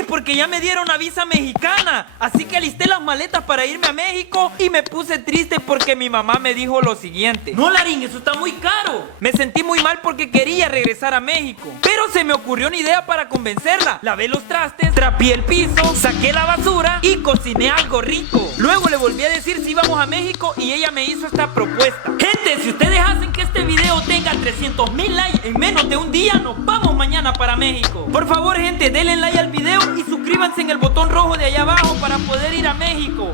es porque ya me dieron una visa mexicana. Así que alisté las maletas para irme a México y me puse triste porque mi mamá me dijo lo siguiente: no, Larín, eso está muy caro. Me sentí muy mal porque quería regresar a México, pero se me ocurrió una idea para convencerla. Lavé los trastes, trapié el piso, saqué la basura y cociné algo rico. Luego le volví a decir si íbamos a México y ella me hizo esta propuesta. Gente, si ustedes hacen que este video tenga 300,000 likes en menos de un día, nos vamos mañana para México. Por favor, gente, denle like al video y suscríbanse en el botón rojo de allá abajo para poder ir a México.